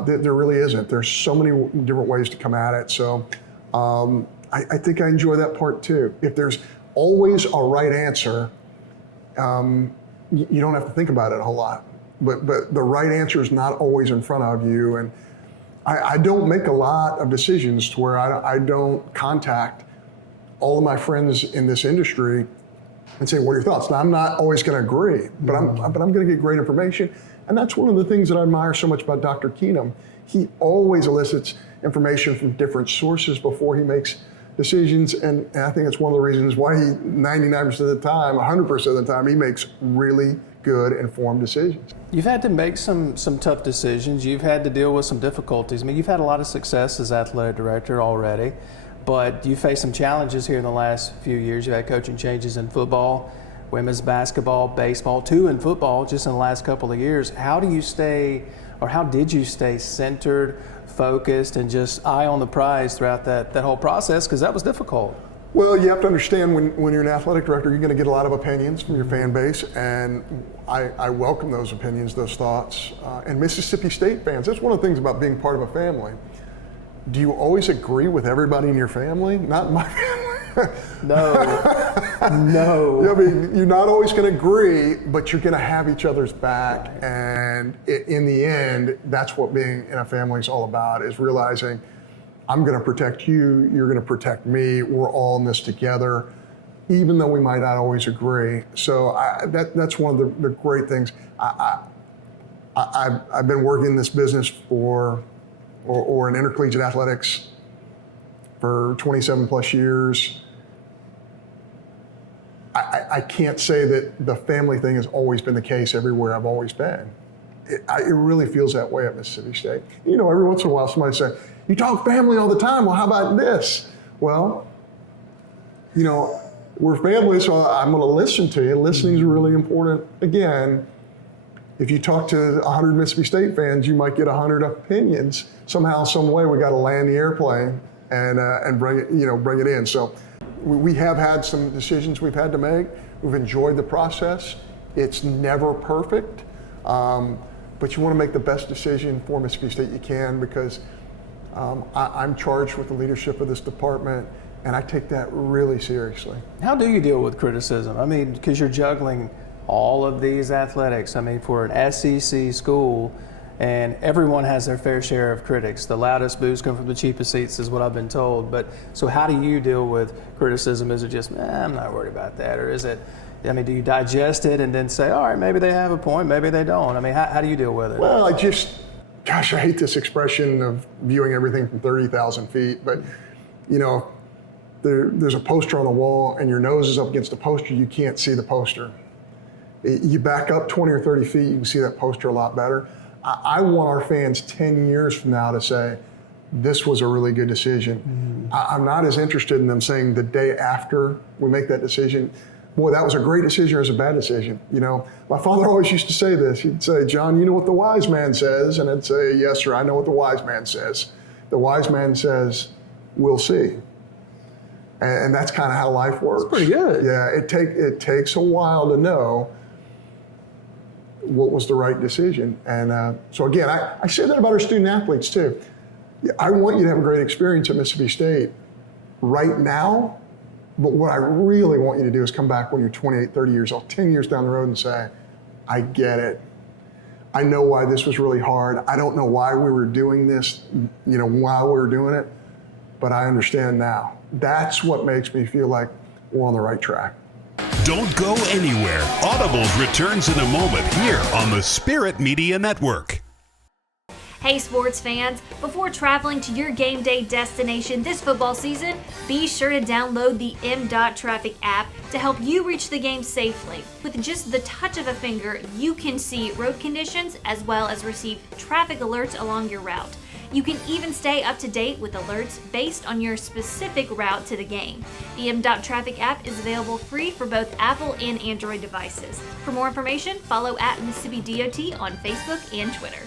There really isn't. There's so many different ways to come at it. So I think I enjoy that part too. If there's always a right answer, you don't have to think about it a whole lot. But the right answer is not always in front of you. And I don't make a lot of decisions to where I don't contact all of my friends in this industry and say, what are your thoughts? Now, I'm not always going to agree, but I'm going to get great information. And that's one of the things that I admire so much about Dr. Keenum. He always elicits information from different sources before he makes decisions. And I think it's one of the reasons why he, 99% of the time, 100% of the time, he makes really good, informed decisions. You've had to make some tough decisions. You've had to deal with some difficulties. I mean, you've had a lot of success as athletic director already, but you faced some challenges here in the last few years. You had coaching changes in football, women's basketball, baseball, 2 in football just in the last couple of years. How did you stay centered, focused, and just eye on the prize throughout that whole process? Because that was difficult. Well, you have to understand when you're an athletic director, you're going to get a lot of opinions from your fan base, and I welcome those opinions, those thoughts. And Mississippi State fans, that's one of the things about being part of a family. Do you always agree with everybody in your family? Not in my family. No. I mean, you're not always going to agree, but you're going to have each other's back. And in the end, that's what being in a family is all about, is realizing I'm going to protect you, you're going to protect me, we're all in this together, even though we might not always agree. So that's one of the great things. I've been working in this business or in intercollegiate athletics for 27 plus years. I can't say that the family thing has always been the case everywhere I've always been. It really feels that way at Mississippi State. You know, every once in a while somebody say, you talk family all the time, well, how about this? Well, you know, we're family, so I'm going to listen to you. Listening is really important. Again, if you talk to 100 Mississippi State fans, you might get 100 opinions. Somehow, some way, we got to land the airplane and bring it in. So we have had some decisions we've had to make. We've enjoyed the process. It's never perfect, but you want to make the best decision for Mississippi State you can, because I'm charged with the leadership of this department, and I take that really seriously. How do you deal with criticism? I mean, because you're juggling all of these athletics. I mean, for an SEC school, and everyone has their fair share of critics. The loudest boos come from the cheapest seats is what I've been told. But so how do you deal with criticism? Is it just, I'm not worried about that? Or is it, I mean, do you digest it and then say, all right, maybe they have a point, maybe they don't? I mean, how do you deal with it? Well, I hate this expression of viewing everything from 30,000 feet, but you know, there's a poster on the wall and your nose is up against the poster, you can't see the poster. You back up 20 or 30 feet, you can see that poster a lot better. I want our fans 10 years from now to say, this was a really good decision. I'm not as interested in them saying the day after we make that decision, boy, that was a great decision or it was a bad decision. You know, my father always used to say this. He'd say, John, you know what the wise man says? And I'd say, yes, sir, I know what the wise man says. The wise man says, we'll see. And that's kind of how life works. That's pretty good. Yeah, it takes a while to know what was the right decision. And so again, I say that about our student athletes too. I want you to have a great experience at Mississippi State right now, but what I really want you to do is come back when you're 28, 30 years old, 10 years down the road and say, I get it. I know why this was really hard. I don't know why we were doing this, while we were doing it, but I understand now. That's what makes me feel like we're on the right track. Don't go anywhere. Audibles returns in a moment here on the Spirit Media Network. Hey sports fans, before traveling to your game day destination this football season, be sure to download the M.Traffic app to help you reach the game safely. With just the touch of a finger, you can see road conditions as well as receive traffic alerts along your route. You can even stay up to date with alerts based on your specific route to the game. The M.Traffic app is available free for both Apple and Android devices. For more information, follow @Mississippi DOT on Facebook and Twitter.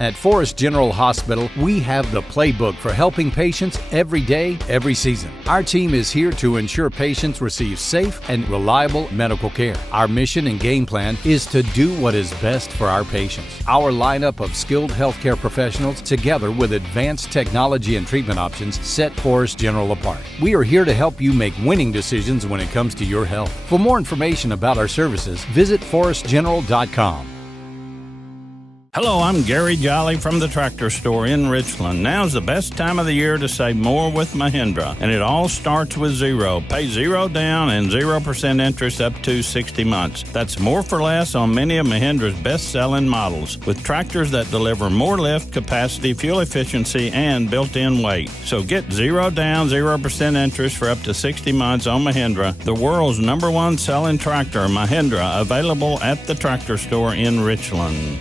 At Forest General Hospital, we have the playbook for helping patients every day, every season. Our team is here to ensure patients receive safe and reliable medical care. Our mission and game plan is to do what is best for our patients. Our lineup of skilled healthcare professionals, together with advanced technology and treatment options, set Forest General apart. We are here to help you make winning decisions when it comes to your health. For more information about our services, visit forestgeneral.com. Hello, I'm Gary Jolly from the Tractor Store in Richland. Now's the best time of the year to save more with Mahindra, and it all starts with zero. Pay zero down and 0% interest up to 60 months. That's more for less on many of Mahindra's best-selling models, with tractors that deliver more lift, capacity, fuel efficiency, and built-in weight. So get zero down, 0% interest for up to 60 months on Mahindra, the world's #1 selling tractor, Mahindra, available at the Tractor Store in Richland.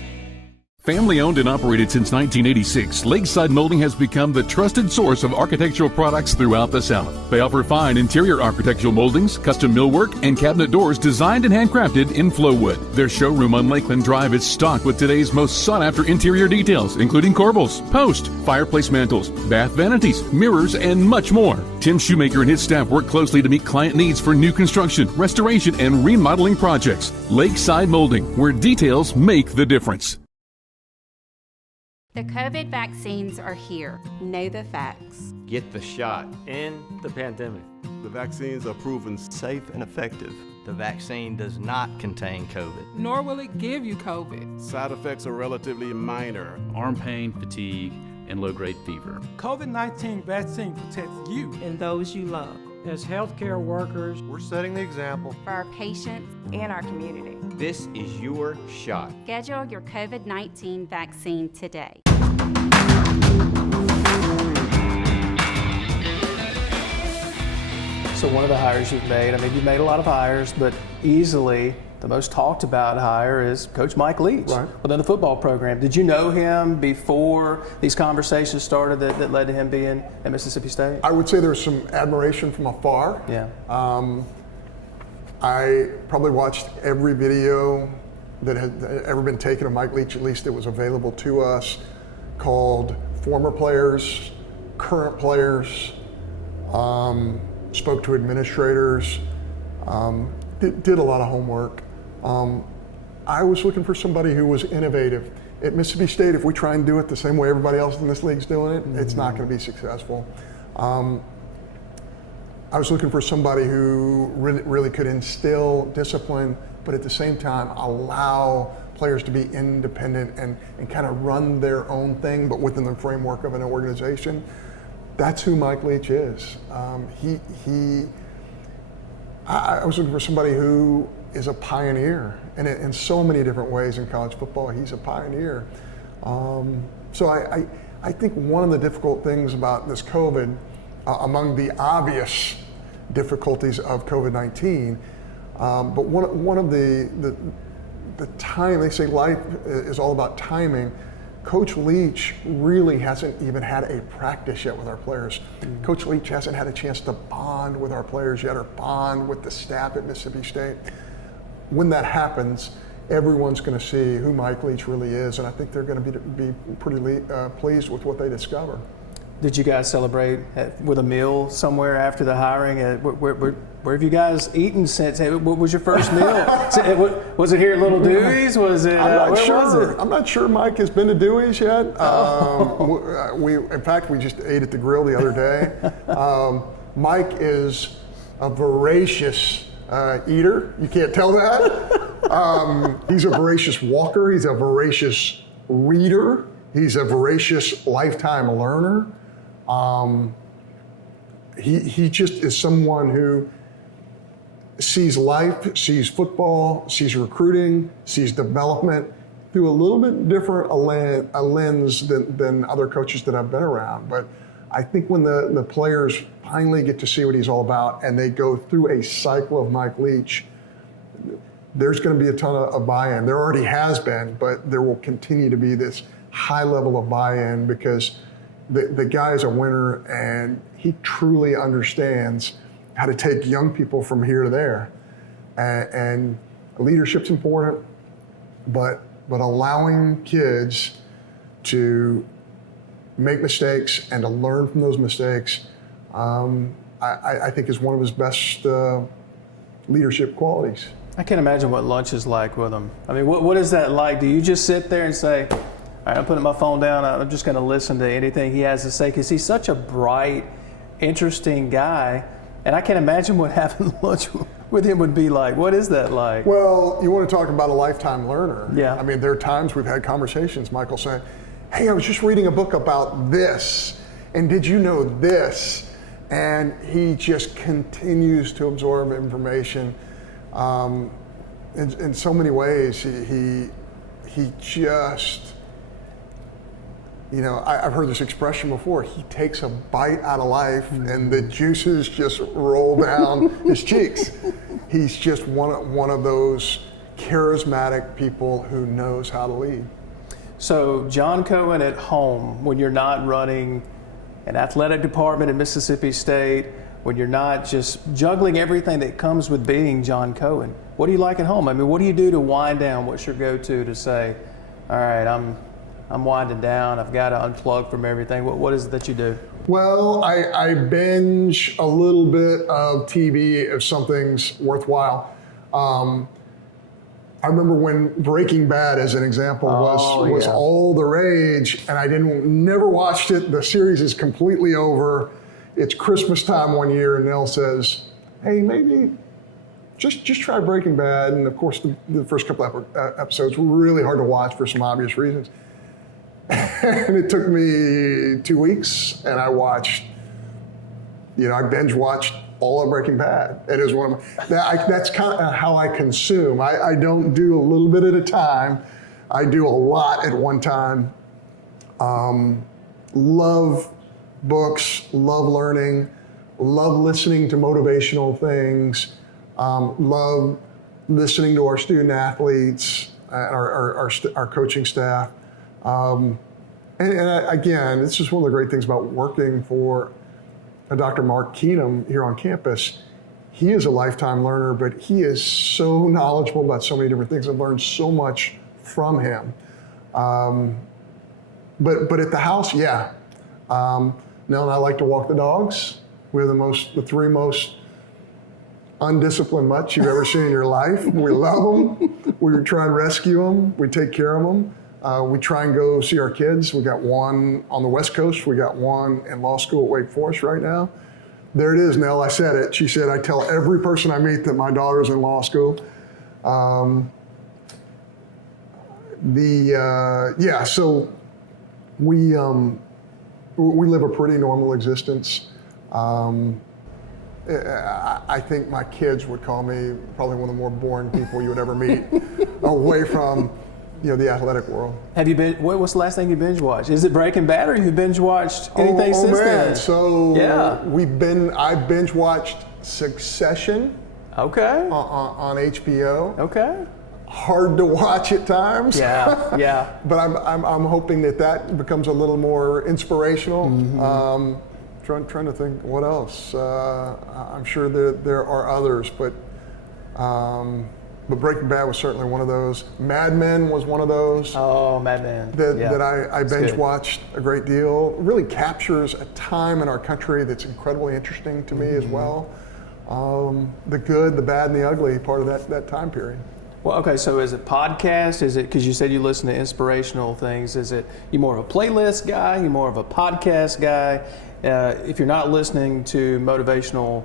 Family owned and operated since 1986, Lakeside Molding has become the trusted source of architectural products throughout the South. They offer fine interior architectural moldings, custom millwork, and cabinet doors designed and handcrafted in Flowwood. Their showroom on Lakeland Drive is stocked with today's most sought-after interior details, including corbels, post, fireplace mantles, bath vanities, mirrors, and much more. Tim Shoemaker and his staff work closely to meet client needs for new construction, restoration, and remodeling projects. Lakeside Molding, where details make the difference. The COVID vaccines are here. Know the facts. Get the shot. End the pandemic. The vaccines are proven safe and effective. The vaccine does not contain COVID. Nor will it give you COVID. Side effects are relatively minor. Arm pain, fatigue, and low-grade fever. COVID-19 vaccine protects you and those you love. As healthcare workers, We're setting the example. For our patients and our community. This is your shot. Schedule your COVID-19 vaccine today. So one of the hires you've made, I mean, you've made a lot of hires, but easily the most talked about hire is Coach Mike Leach within the football program. Did you know him before these conversations started that led to him being at Mississippi State? I would say there's some admiration from afar. Yeah. I probably watched every video that had ever been taken of Mike Leach, at least it was available to us, called former players, current players, spoke to administrators, did a lot of homework. I was looking for somebody who was innovative. At Mississippi State, if we try and do it the same way everybody else in this league's doing it, it's not going to be successful. I was looking for somebody who really could instill discipline, but at the same time allow players to be independent and kind of run their own thing, but within the framework of an organization. That's who Mike Leach is. I was looking for somebody who is a pioneer, and in so many different ways in college football, he's a pioneer. So I think one of the difficult things about this COVID, among the obvious difficulties of COVID-19, but one of the time, they say life is all about timing. Coach Leach really hasn't even had a practice yet with our players. Coach Leach hasn't had a chance to bond with our players yet or bond with the staff at Mississippi State. When that happens, everyone's going to see who Mike Leach really is, and I think they're going to be pretty pleased with what they discover. Did you guys celebrate with a meal somewhere after the hiring? Where have you guys eaten since? Hey, what was your first meal? Was it here at Little Dewey's? Was it? I'm not sure. Was it? I'm not sure Mike has been to Dewey's yet. In fact, we just ate at the grill the other day. Mike is a voracious eater. You can't tell that. He's a voracious walker. He's a voracious reader. He's a voracious lifetime learner. He just is someone who sees life, sees football, sees recruiting, sees development through a little bit different a lens than other coaches that I've been around. But I think when the players finally get to see what he's all about and they go through a cycle of Mike Leach, there's going to be a ton of buy-in. There already has been, but there will continue to be this high level of buy-in because the guy is a winner and he truly understands how to take young people from here to there. And leadership's important, but allowing kids to make mistakes and to learn from those mistakes, I think is one of his best leadership qualities. I can't imagine what lunch is like with him. I mean, what is that like? Do you just sit there and say, all right, I'm putting my phone down, I'm just going to listen to anything he has to say? Because he's such a bright, interesting guy. And I can't imagine what having lunch with him would be like. What is that like? Well, you want to talk about a lifetime learner. Yeah. I mean, there are times we've had conversations, Michael saying, hey, I was just reading a book about this, and did you know this? And he just continues to absorb information. In so many ways, he just, you know, I've heard this expression before, he takes a bite out of life and the juices just roll down his cheeks. He's just one of those charismatic people who knows how to lead. So John Cohen at home, when you're not running an athletic department at Mississippi State, when you're not just juggling everything that comes with being John Cohen, what do you like at home? I mean, what do you do to wind down? What's your go-to to say, all right, I'm winding down, I've got to unplug from everything? What is it that you do? Well, I binge a little bit of TV if something's worthwhile. I remember when Breaking Bad, as an example, was all the rage, and I never watched it. The series is completely over. It's Christmas time one year, and Nell says, hey, maybe just try Breaking Bad. And of course, the first couple episodes were really hard to watch for some obvious reasons. And it took me 2 weeks, and I binge watched all of Breaking Bad. It is one of that's kind of how I consume. I don't do a little bit at a time. I do a lot at one time. Love books, love learning, love listening to motivational things, love listening to our student athletes, our coaching staff. And again, this is one of the great things about working for Dr. Mark Keenum here on campus. He is a lifetime learner, but he is so knowledgeable about so many different things. I've learned so much from him. But at the house, yeah. Nell and I like to walk the dogs. We're the three most undisciplined mutts you've ever seen in your life. We love them. We try and rescue them. We take care of them. We try and go see our kids. We got one on the West Coast. We got one in law school at Wake Forest right now. There it is, Nell. I said it. She said, I tell every person I meet that my daughter's in law school. So we live a pretty normal existence. I think my kids would call me probably one of the more boring people you would ever meet, away from the athletic world. Have you been? What's the last thing you binge watched? Is it Breaking Bad, or have you binge watched anything since then? So I binge watched Succession. Okay. On HBO. Okay. Hard to watch at times. Yeah. But I'm hoping that becomes a little more inspirational. Mm-hmm. Trying to think what else. I'm sure there are others, but Breaking Bad was certainly one of those. Mad Men was one of those. Oh, Mad Men. That I binge watched a great deal. It really captures a time in our country that's incredibly interesting to me as well. The good, the bad, and the ugly part of that time period. Well, okay, so is it podcast? Is it, because you said you listen to inspirational things, is it you more of a playlist guy? You more of a podcast guy? If you're not listening to motivational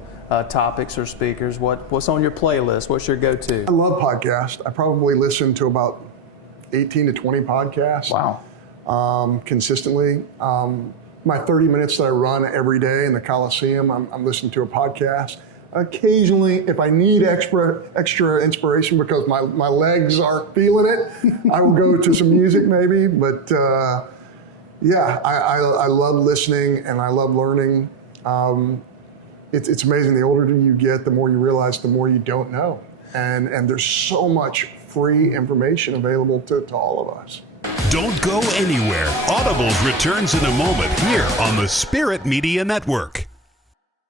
topics or speakers, what's on your playlist? What's your go-to? I love podcasts. I probably listen to about 18 to 20 podcasts. Wow. consistently. My 30 minutes that I run every day in the Coliseum, I'm listening to a podcast. Occasionally, if I need extra inspiration because my legs aren't feeling it, I will go to some music maybe. But yeah, I love listening and I love learning. It's amazing. The older you get, the more you realize, the more you don't know. And there's so much free information available to all of us. Don't go anywhere. Audibles returns in a moment here on the Spirit Media Network.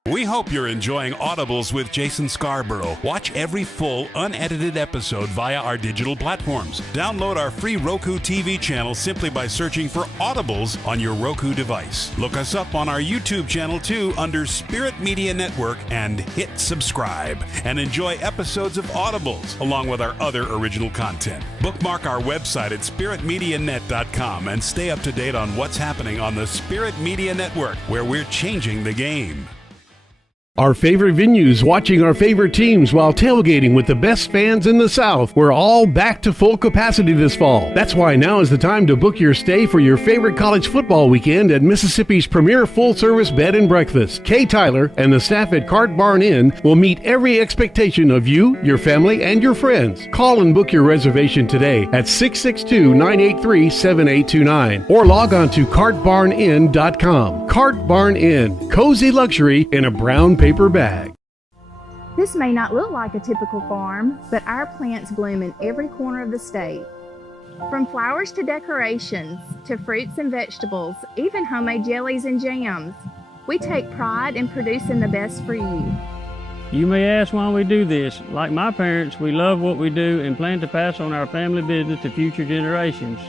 We hope you're enjoying Audibles with Jason Scarborough. Watch every full, unedited episode via our digital platforms. Download our free Roku TV channel simply by searching for Audibles on your Roku device. Look us up on our YouTube channel too under Spirit Media Network and hit subscribe. And enjoy episodes of Audibles along with our other original content. Bookmark our website at spiritmedianet.com and stay up to date on what's happening on the Spirit Media Network, where we're changing the game. Our favorite venues, watching our favorite teams while tailgating with the best fans in the South. We're all back to full capacity this fall. That's why now is the time to book your stay for your favorite college football weekend at Mississippi's premier full-service bed and breakfast. Kay Tyler and the staff at Cart Barn Inn will meet every expectation of you, your family, and your friends. Call and book your reservation today at 662-983-7829 or log on to cartbarninn.com. Cart Barn Inn, cozy luxury in a brown paper bag. This may not look like a typical farm, but our plants bloom in every corner of the state. From flowers to decorations, to fruits and vegetables, even homemade jellies and jams, we take pride in producing the best for you. You may ask why we do this. Like my parents, we love what we do and plan to pass on our family business to future generations.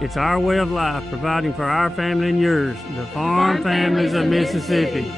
It's our way of life, providing for our family and yours, the farm families of Mississippi.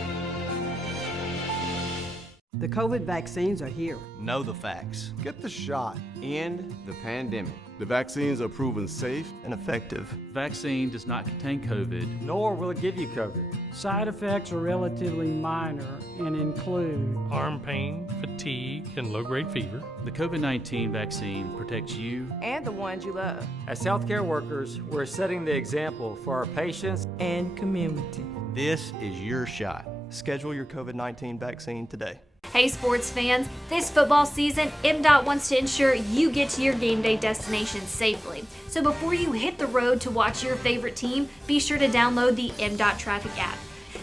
The COVID vaccines are here. Know the facts. Get the shot. End the pandemic. The vaccines are proven safe And effective. Vaccine does not contain COVID. Nor will it give you COVID. Side effects are relatively minor and include Arm pain, fatigue, and low-grade fever. The COVID-19 vaccine protects you and the ones you love. As healthcare workers, we're setting the example for our patients and community. This is your shot. Schedule your COVID-19 vaccine today. Hey sports fans, this football season, MDOT wants to ensure you get to your game day destination safely. So before you hit the road to watch your favorite team, be sure to download the MDOT Traffic app.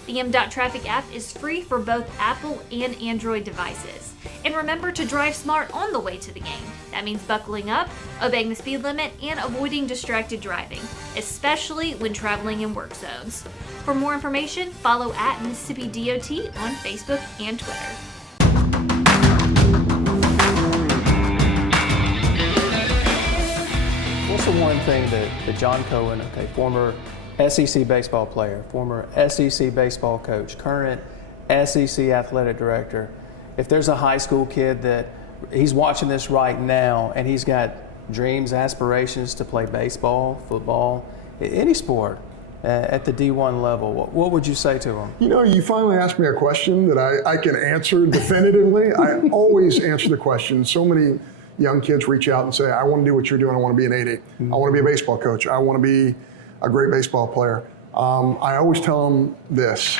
The MDOT Traffic app is free for both Apple and Android devices. And remember to drive smart on the way to the game. That means buckling up, obeying the speed limit, and avoiding distracted driving, especially when traveling in work zones. For more information, follow at Mississippi DOT on Facebook and Twitter. What's the one thing that John Cohen, former SEC baseball player, former SEC baseball coach, current SEC athletic director, if there's a high school kid that he's watching this right now and he's got dreams, aspirations to play baseball, football, any sport at the D1 level, what would you say to him? You know, you finally asked me a question that I can answer definitively. I always answer the question. So many young kids reach out and say, I want to do what you're doing. I want to be an AD. I want to be a baseball coach. I want to be a great baseball player. I always tell them this: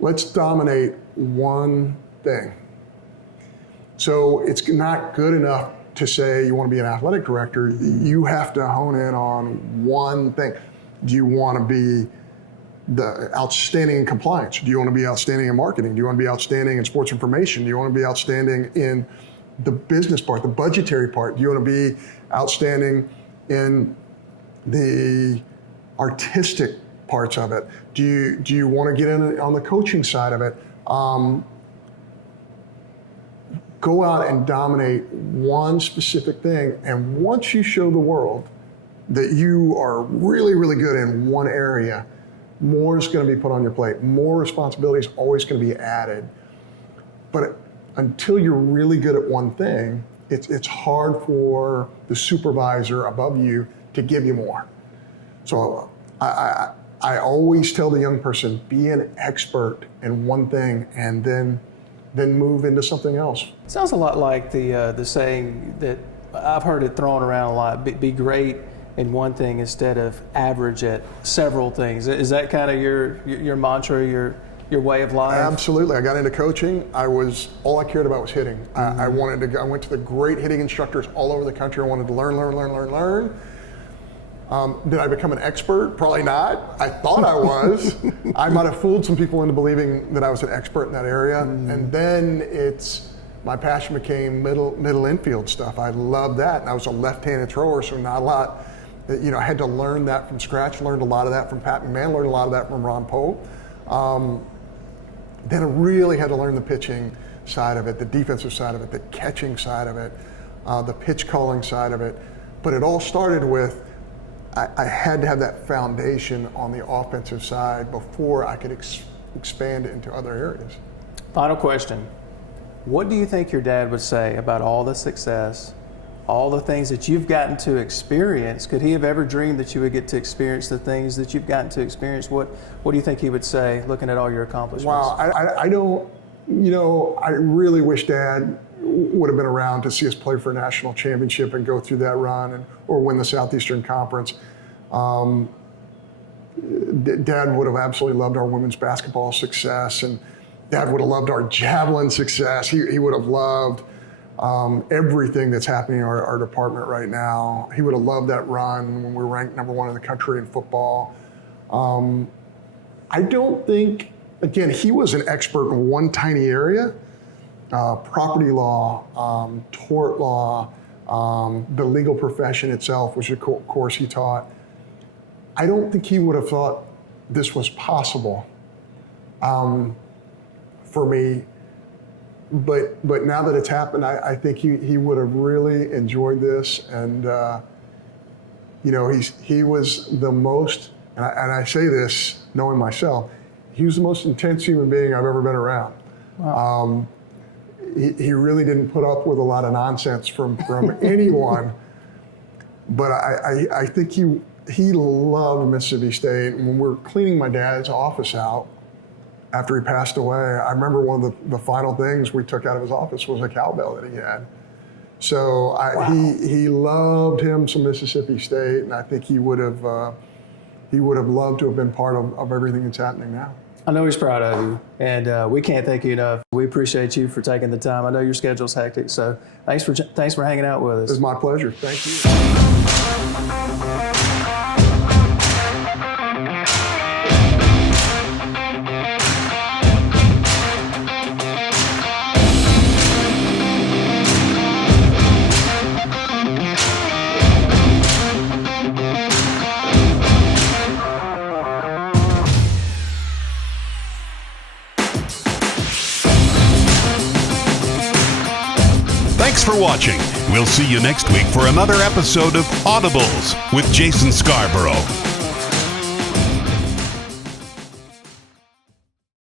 let's dominate one thing. So it's not good enough to say you want to be an athletic director. You have to hone in on one thing. Do you want to be the outstanding in compliance? Do you want to be outstanding in marketing? Do you want to be outstanding in sports information? Do you want to be outstanding in the business part, the budgetary part? Do you want to be outstanding in the artistic parts of it? Do you want to get in on the coaching side of it? Go out and dominate one specific thing, and once you show the world that you are really, really good in one area, more is going to be put on your plate. More responsibility is always going to be added. But until you're really good at one thing, it's hard for the supervisor above you to give you more. So I always tell the young person, be an expert in one thing and then move into something else. Sounds a lot like the saying that I've heard it thrown around a lot, be great in one thing instead of average at several things. Is that kind of your mantra, your way of life? Absolutely. I got into coaching. All I cared about was hitting. I wanted to go. I went to the great hitting instructors all over the country. I wanted to learn. Did I become an expert? Probably not. I thought I was. I might have fooled some people into believing that I was an expert in that area. And then my passion became middle infield stuff. I loved that. And I was a left-handed thrower, so not a lot. I had to learn that from scratch. Learned a lot of that from Pat McMahon. Learned a lot of that from Ron Polk. Then I really had to learn the pitching side of it, the defensive side of it, the catching side of it, the pitch calling side of it. But it all started with I had to have that foundation on the offensive side before I could expand it into other areas. Final question. What do you think your dad would say about all the success, all the things that you've gotten to experience? Could he have ever dreamed that you would get to experience the things that you've gotten to experience? What do you think he would say looking at all your accomplishments? Wow, I don't, I really wish Dad would have been around to see us play for a national championship and go through that run or win the Southeastern Conference. Dad would have absolutely loved our women's basketball success, and Dad would have loved our javelin success. He would have loved everything that's happening in our department right now. He would have loved that run when we were ranked #1 in the country in football. I don't think, again, he was an expert in one tiny area. Property law, tort law, the legal profession itself, which of course he taught. I don't think he would have thought this was possible for me. But now that it's happened, I think he would have really enjoyed this. And he was the most, and I say this knowing myself, he was the most intense human being I've ever been around. Wow. He really didn't put up with a lot of nonsense from anyone, but I think he loved Mississippi State. And when we were cleaning my dad's office out after he passed away, I remember one of the final things we took out of his office was a cowbell that he had. So wow. He loved him some Mississippi State, and I think he would have loved to have been part of everything that's happening now. I know he's proud of you, and we can't thank you enough. We appreciate you for taking the time. I know your schedule's hectic, so thanks for hanging out with us. It's my pleasure. Thank you. Thanks for watching. We'll see you next week for another episode of Audibles with Jason Scarborough.